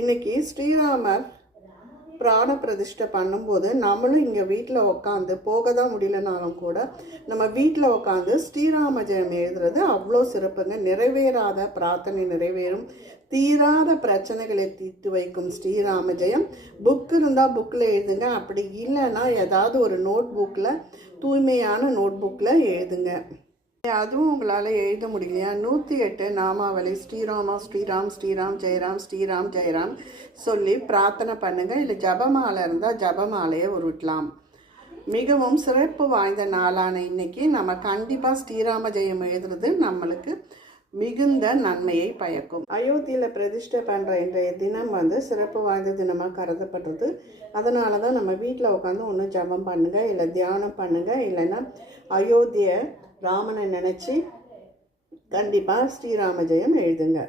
இன்னைக்கு ஸ்ரீராமர் பிராண பிரதிஷ்டை பண்ணும்போது நம்மளும் இங்கே வீட்டில் உட்காந்து போக தான் முடியலனாலும் கூட நம்ம வீட்டில் உட்காந்து ஸ்ரீராம ஜெயம் எழுதுறது அவ்வளோ சிறப்புங்க. நிறைவேறாத பிரார்த்தனை நிறைவேறும், தீராத பிரச்சனைகளை தீர்த்து வைக்கும் ஸ்ரீராம ஜெயம். புக் இருந்தால் புக்கில் எழுதுங்க, அப்படி இல்லைன்னா ஏதாவது ஒரு நோட் புக்கில், தூய்மையான நோட் புக்கில் எழுதுங்க. அதுவும் உங்களால் எழுத முடியலையா? 108 நாமாவளி ஸ்ரீராமா ஸ்ரீராம் ஸ்ரீராம் ஜெயராம் ஸ்ரீராம் ஜெயராம் சொல்லி பிரார்த்தனை பண்ணுங்கள். இல்லை ஜபமாலை இருந்தால் ஜபமாலையை உருட்டலாம். மிகவும் சிறப்பு வாய்ந்த நாளான இன்னைக்கு நம்ம கண்டிப்பாக ஸ்ரீராம ஜெயம் எழுதுறது நம்மளுக்கு மிகுந்த நன்மையை பயக்கும். அயோத்தியில் பிரதிஷ்டை பண்ணுற இன்றைய தினம் சிறப்பு வாய்ந்த தினமாக கருதப்படுறது. அதனால தான் நம்ம வீட்டில் உட்காந்து ஒன்று ஜபம் பண்ணுங்கள், இல்லை தியானம் பண்ணுங்கள், இல்லைன்னா அயோத்தியை ராமனை நினச்சி கண்டிப்பாக ஸ்ரீராம ஜெயம் எழுதுங்க.